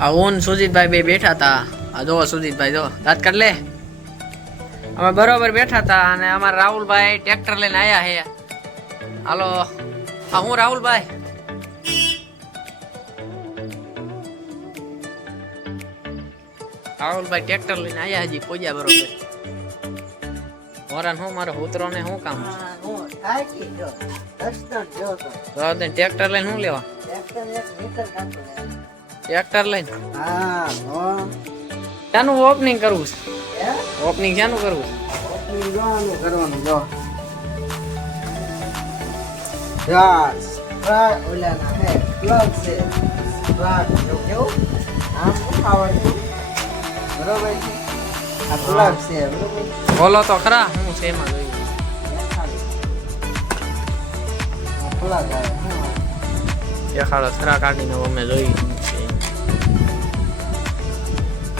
આ ઓન સુજીતભાઈ બે બેઠા હતા. આ જો સુજીતભાઈ જો દાંત કાઢ લે. અમે બરોબર બેઠા હતા અને અમારા રાહુલભાઈ ટ્રેક્ટર લઈને આયા હે. હાલો આ હું રાહુલભાઈ. રાહુલભાઈ ટ્રેક્ટર લઈને આયા હજી પોજ્યા બરોબર. મોરાન હું મારો ઉતરો ને શું કામ ટ્રેક્ટર લઈને શું લેવા ટ્રેક્ટર લઈને શાનું ઓપનિંગ કરવું છે ઓપનિંગ શાનું કરવું કરવાનું જો ઓલાના હે પ્લગ છે પ્લગ જો કેવું આમ આવડતું બરોબર છે આ પ્લગ છે બરોબર બોલો તો ખરા હું છે એમાં જોયું પ્લગ આવે દેખાડો ખરા કાઢીને અમે જોઈ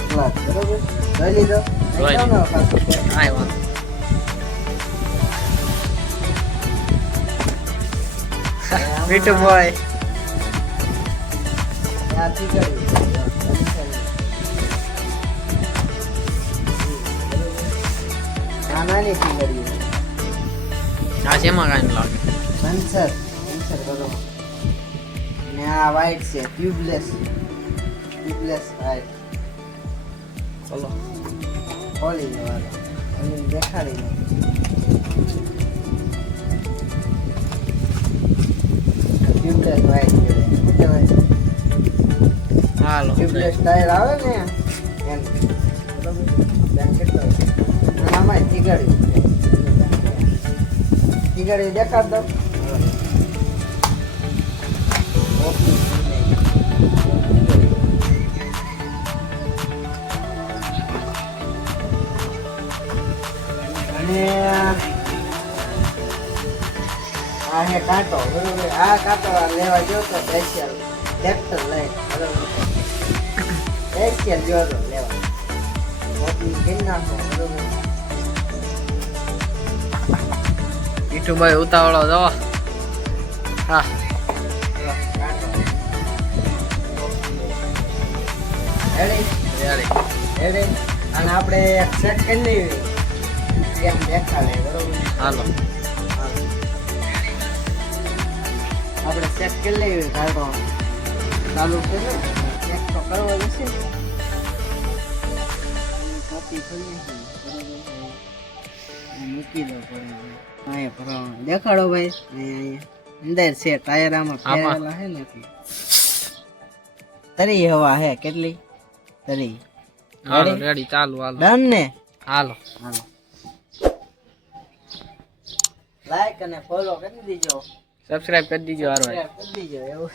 પ્લગ બરોબર લઈ લીધો આય વાંધો મીઠું બોય ત્યાંથી કરી નાની ફિંગરી આ શેમાં કાંઈ લાગે સેન્સર કરો ને આ વાઇટ છે ટ્યુબલેસ વાઇટ ચલો ખોલી દેવાનો અને દેખાડી દો ટ્યુબલેસ વાઇટ કહેવાય હાલો ટ્યુબલેસ ટાયર આવે ને એમ બરોબર બ્લેન્કેટ તો આમાં તીગડી દેખાડ દો અને આ હે કાંટો બરોબર આ કાંટો લેવા ગયો તો સ્પેશિયલ ટ્રેક્ટર લઈ બરોબર સ્પેશિયલ ગયો તો લેવા ઓપનિંગ કરી નાખો બરોબર મીઠુભાઈ ઉતાવળો જો હા અને આપણે સેટ કરી લેવી એમ દેખાડે બરોબર હાલો આપણે સેટ કરી લેવી કાઢો ચાલુ છે ને ચેક તો કરવો જશે કોપી કરી મૂકી દો અહીંયા દેખાડો ભાઈ અહીંયા અંદર છે ટાયર આમાં ફેરવેલા છે નથી તરી હવા હે કેટલી તરી હાલો રેડી ચાલુ હાલો ડન ને હાલો હાલો લાઈક અને ફોલો કરી દીજો સબસ્ક્રાઇબ કરી દીજો હારો કરી દીજો એવું